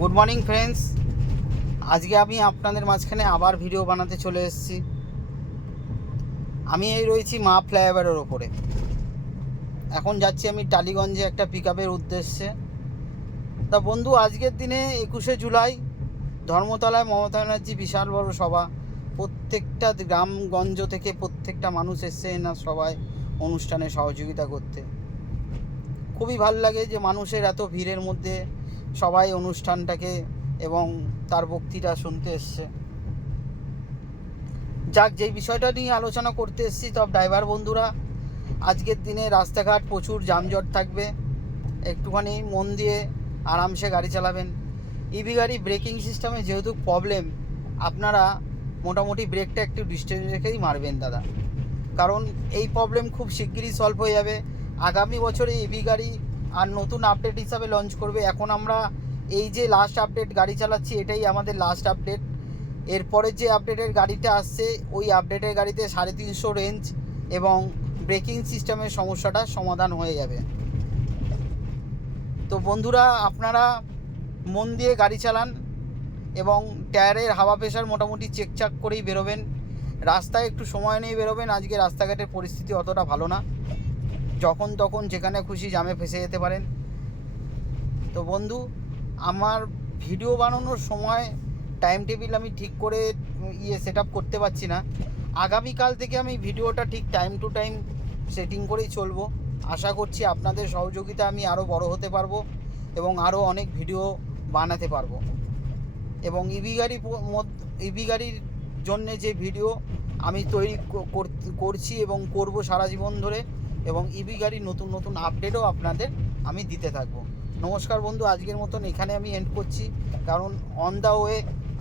Good morning friends. আজকে আমি আপনাদের মাঝখানে আবার ভিডিও বানাতে চলে এসেছি। আমি রয়েছি মা ফ্লাইওভারের ওপরে। এখন যাচ্ছি আমি টালিগঞ্জে একটা পিকআপের উদ্দেশ্যে। তা বন্ধু, আজকের দিনে 21শে জুলাই ধর্মতলায় মমতা ব্যানার্জি বিশাল বড় সভা। প্রত্যেকটা গ্রামগঞ্জ থেকে প্রত্যেকটা মানুষ এসছে না সবাই অনুষ্ঠানে সহযোগিতা করতে। খুবই ভালো লাগে যে মানুষের এত ভিড়ের মধ্যে সবাই অনুষ্ঠানটাকে এবং তার বক্তৃতা শুনতে এসছে। যাক, যেই বিষয়টা নিয়ে আলোচনা করতে এসেছি, সব ড্রাইভার বন্ধুরা, আজকের দিনে রাস্তাঘাট প্রচুর যানজট থাকবে। একটুখানি মন দিয়ে আরামসে গাড়ি চালাবেন। ইভি গাড়ি ব্রেকিং সিস্টেমে যেহেতু প্রবলেম, আপনারা মোটামুটি ব্রেকটা একটু ডিস্টেন্স রেখেই মারবেন দাদা, কারণ এই প্রবলেম খুব শিগগিরই সলভ হয়ে যাবে। আগামী বছরে ইভি গাড়ি আর নতুন আপডেট হিসাবে লঞ্চ করবে। এখন আমরা এই যে লাস্ট আপডেট গাড়ি চালাচ্ছি, এটাই আমাদের লাস্ট আপডেট। এরপরে যে আপডেটের গাড়িটা আসছে, ওই আপডেটের গাড়িতে 350 রেঞ্জ এবং ব্রেকিং সিস্টেমের সমস্যাটা সমাধান হয়ে যাবে। তো বন্ধুরা, আপনারা মন দিয়ে গাড়ি চালান এবং টায়ারের হাওয়া প্রেশার মোটামুটি চেকচাক করেই বেরোবেন। রাস্তায় একটু সময় নিয়ে বেরোবেন। আজকে রাস্তাঘাটের পরিস্থিতি অতটা ভালো না, যখন তখন যেখানে খুশি জামে ফেসে যেতে পারেন। তো বন্ধু, আমার ভিডিও বানানোর সময় টাইম টেবিল আমি ঠিক করে সেট আপ করতে পারছি না। আগামীকাল থেকে আমি ভিডিওটা ঠিক টাইম টু টাইম সেটিং করেই চলবো। আশা করছি আপনাদের সহযোগিতা আমি আরও বড় হতে পারবো এবং আরও অনেক ভিডিও বানাতে পারবো। এবং ইভি গাড়ির জন্যে যে ভিডিও আমি তৈরি করছি এবং করব সারা জীবন ধরে, এবং ইভি গাড়ির নতুন নতুন আপডেটও আপনাদের আমি দিতে থাকবো। নমস্কার বন্ধু, আজকের মতন এখানে আমি এন্ড করছি, কারণ অন দ্য ওয়ে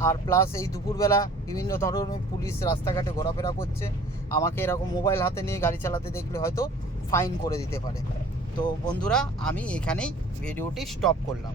আর প্লাস এই দুপুরবেলা বিভিন্ন ধরনের পুলিশ রাস্তাঘাটে ঘোরাফেরা করছে। আমাকে এরকম মোবাইল হাতে নিয়ে গাড়ি চালাতে দেখলে হয়তো ফাইন করে দিতে পারে। তো বন্ধুরা, আমি এখানেই ভিডিওটি স্টপ করলাম।